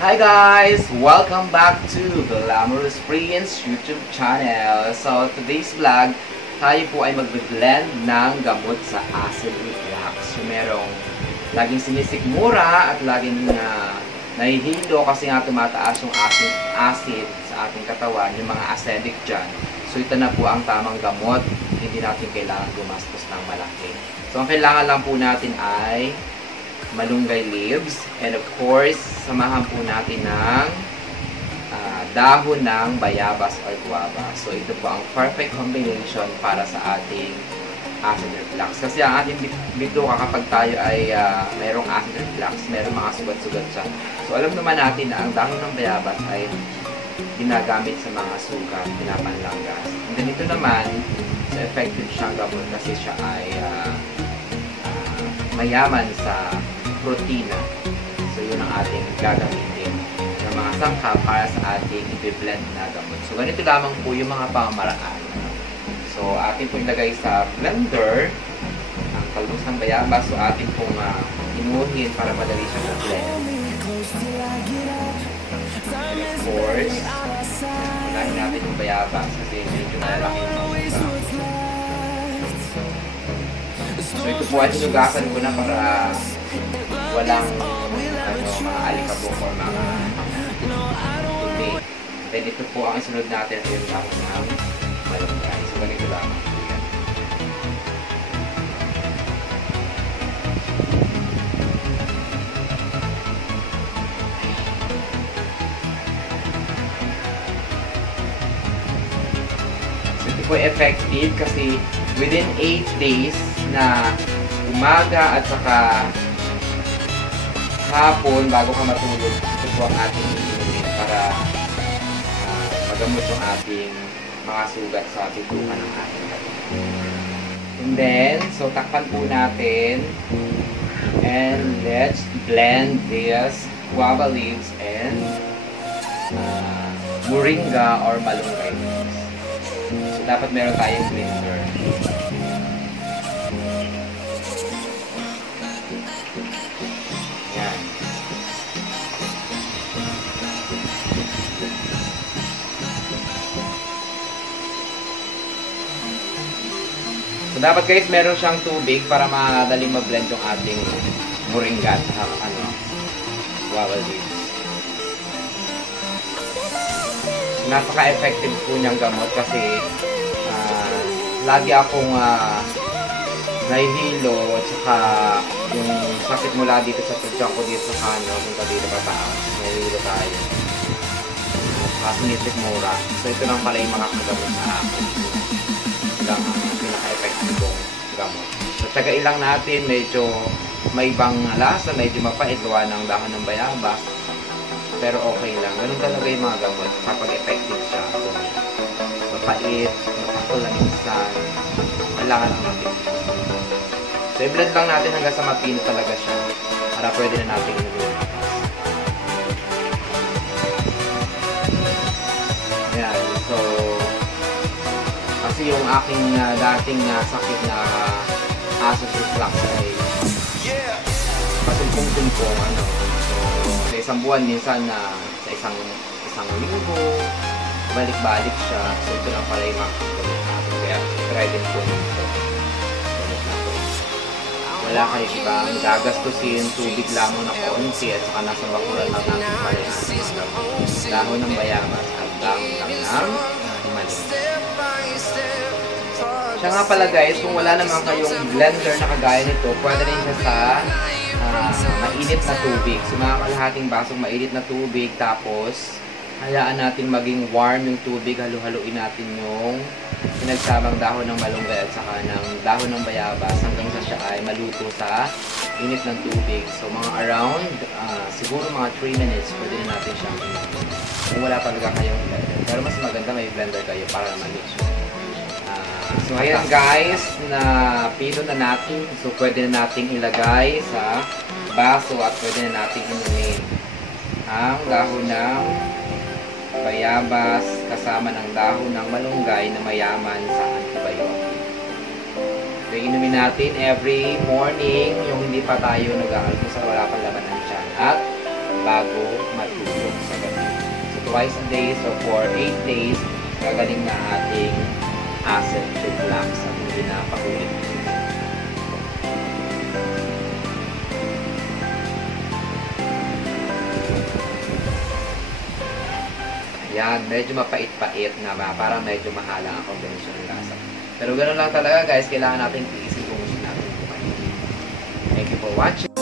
Hi guys! Welcome back to Glamorous Prince YouTube channel. So today's vlog, tayo po ay mag-blend ng gamot sa acid reflux. So merong laging sinisikmura at laging nahihilo kasi nga tumataas yung acid sa ating katawan, yung mga acidic dyan. So ito na po ang tamang gamot, hindi natin kailangan gumastos ng malaki. So ang kailangan lang po natin ay malunggay leaves, and of course, samahan po natin ng dahon ng bayabas or guava. So ito po ang perfect combination para sa ating acid reflux. Kasi ang ating bituka kapag tayo ay mayroong acid reflux, mayroong mga sugat-sugat siya. So alam naman natin na ang dahon ng bayabas ay ginagamit sa mga sugat, pinapanlanggas. And then ito naman, so effective siyang gamot kasi siya ay mayaman sa protina. So, yun ang ating gagamitin ng mga sangkap para sa ating i-blend na gamot. So, ganito lamang po yung mga pamamaraan. So, atin po ilagay sa blender ang kalbos ng bayabas. So, atin pong inuhin para madali siya na-blend. And of course, ilahin natin yung bayabas kasi medyo malaki yung so, ito po ay sinugasan ko na para walang mga alikabok o mga tubig. Then ito po ang isunod natin yung dahon ng malunggay. So ganito lang. So ito po effective kasi within 8 days na umaga at saka hapon bago ka matulog, ito po ang ating inumin para magamot yung ating mga sugat sa bituka ng ating katawan. And then, so takpan po natin and let's blend this guava leaves and moringa or malunggay leaves. So dapat meron tayong blender. So, dapat guys, meron siyang tubig para madaling ma-blend yung ating moringa at guava leaves. Napaka-effective po niyang gamot kasi lagi akong nahihilo at saka yung sakit mula dito sa tudyang ko dito sa kano, kung dito pataas, nahihilo tayo. At sinisikmura. So, ito lang pala yung mga kagamot sa akin. Ito lang ang pinaka-effective kong gamot. So, tagain lang natin, medyo may ibang lasa, medyo mapait, gawa ng dahon ng bayabas. Pero okay lang. Ganun talaga yung mga gamot kapag effective siya. Mapait, mapakulaminsan, kailangan lang natin. So, i-blend lang natin hanggang sa mapinit talaga siya para pwede na natin inumin. Ayan. So, kasi yung aking dating sakit na acid reflux ay pasumpong-tumpong so sa isang buwan minsan sa isang linggo balik-balik siya. So ito lang pala yung mga gamit natin, kaya try din po nito. Wala kayo ibang gagastusin, tubig lamang na konti at saka nasa bakuran lang natin pala yung dahon ng bayabas at dahon lang ng malunggay. Siya nga pala guys, kung wala naman kayong blender na kagaya nito, pwede rin siya sa mainit na tubig. So mga kalahating basong mainit na tubig, tapos hayaan natin maging warm yung tubig, halu-haluin natin yung pinagsamang dahon ng malunggay at saka ng dahon ng bayabas hanggang sa siya ay maluto sa init ng tubig. So mga around, siguro mga 3 minutes, pwede na natin siyang inumin. Kung wala talaga kayong blender. Pero mas maganda may blender kayo para malik siya. So ayan guys, na pino na natin. So pwede na nating ilagay sa baso at pwede na nating inumin ang dahon ng bayabas kasama ng dahon ng malunggay na mayaman sa antibiotic. So inumin natin every morning yung hindi pa tayo nag-aalmusal, wala pang laman ng tiyan. At bago matulog sa gabi. So twice a day, so for 8 days, gagaling na ating acid reflux at hindi na paulit. Ayan, medyo mapait-pait na ba? Parang medyo mahalang ang kombinasyon ng lasa. Pero ganoon lang talaga guys, kailangan natin tiisin kung gusto natin kumain. Thank you for watching.